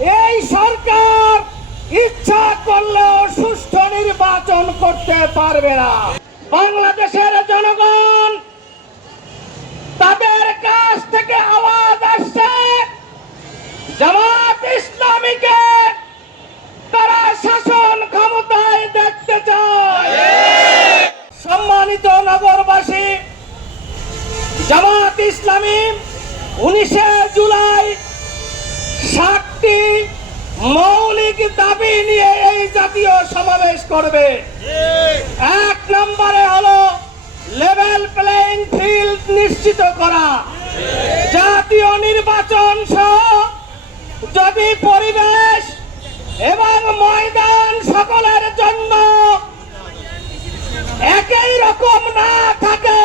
এই সরকার ইচ্ছা করলেও সুষ্ঠু নির্বাচন করতে পারবে না। বাংলাদেশের জনগণ তাদের কাছ থেকে আওয়াজ আসছে, জামাত ইসলামীকে তারা শাসন ক্ষমতায় দেখতে চায়। সম্মানিত নগরবাসী, জামাত ইসলামী 19 জুলাই 7টি মৌলিক দাবি নিয়ে এই জাতীয় সমাবেশ করবে। 1 নম্বরে হলো লেভেল প্লেইং ফিল্ড নিশ্চিত করা, জাতীয় নির্বাচন সহ যদি পরিবেশ এবং ময়দান সকলের জন্য একই রকম না থাকে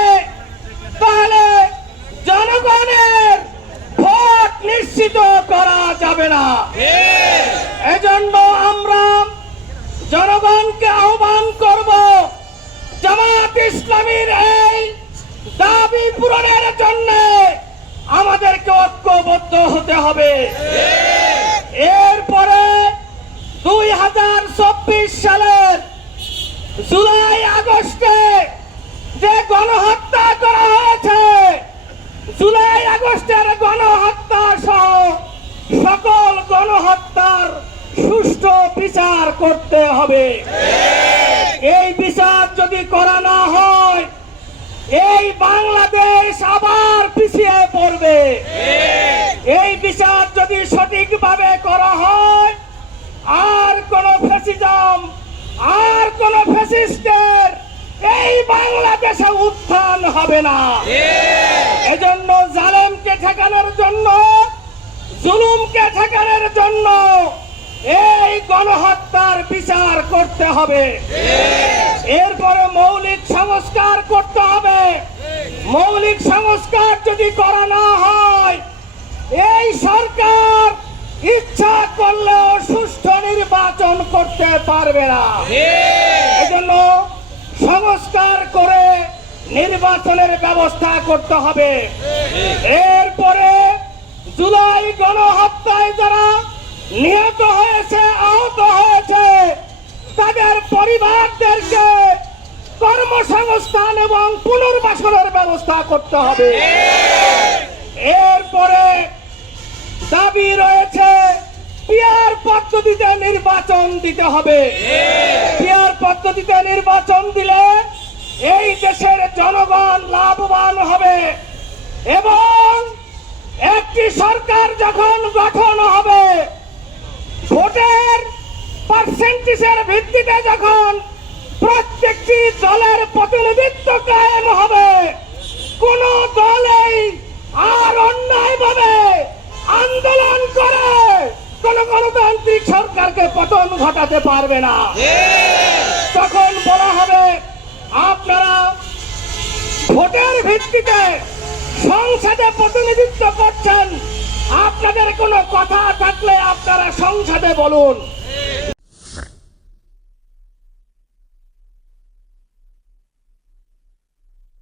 তাহলে জনগণের ভোট নিশ্চিত করা যাবে না। এজন্য আমরা জনগণকে আহ্বান করব, জামাত ইসলামীর এই দাবি পূরণের জন্য আমাদেরকে ঐক্যবদ্ধ হতে হবে। এরপরে 2024 সালের জুলাই আগস্টে যে গণহত্যা করা হয়েছে, জুলাই আগস্টের গণহত্যা সহ সকল গণহত্যার সুষ্ঠু বিচার করতে হবে। এই বিচার যদি করা না হয় এই বাংলাদেশ আবার পিছিয়ে পড়বে। এই বিচার যদি সঠিকভাবে করা হয় আর কোন ফ্যাসিজম আর কোন ফ্যাসিস্টের এই বাংলাদেশে উত্থান হবে না। এজন্য জালেমকে ঠেকানোর জন্য, জুলুমকে ঠেকানোর জন্য এই গণহত্যার বিচার করতে হবে। এরপরে মৌলিক সংস্কার করতে হবে। মৌলিক সংস্কার যদি করা না হয় এই সরকার ইচ্ছা করলেও সুষ্ঠু নির্বাচন করতে পারবে না। এজন্য সংস্কার করে নির্বাচনের ব্যবস্থা করতে হবে। এরপরে জুলাই গণহত্যায় যারা নিহত হয়েছে, আহত হয়েছে, তাদের পরিবারদেরকে কর্মসংস্থান এবং পুনর্বাসনের ব্যবস্থা করতে হবে। এরপরে দাবি রয়েছে পিয়ার পদ্ধতিতে নির্বাচন দিতে হবে। পিয়ার পদ্ধতিতে নির্বাচন দিলে এই দেশের জনগণ লাভবান হবে এবং একটি সরকার যখন গঠন হবে ভোটের পার্সেন্টেজের ভিত্তিতে যখন প্রত্যেকটি দলের প্রতিনিধিত্ব কায়েম হবে, কোন দলেই আর অন্যায়ভাবে আন্দোলন করে কোন গণতান্ত্রিক সরকারকে পতন ঘটাতে পারবে না। তখন বলা হবে আপনারা ভোটের ভিত্তিতে সংসদে প্রতিনিধিত্ব করছেন, আপনাদের কোনো কথা থাকলে আপনারা সংসদে বলুন।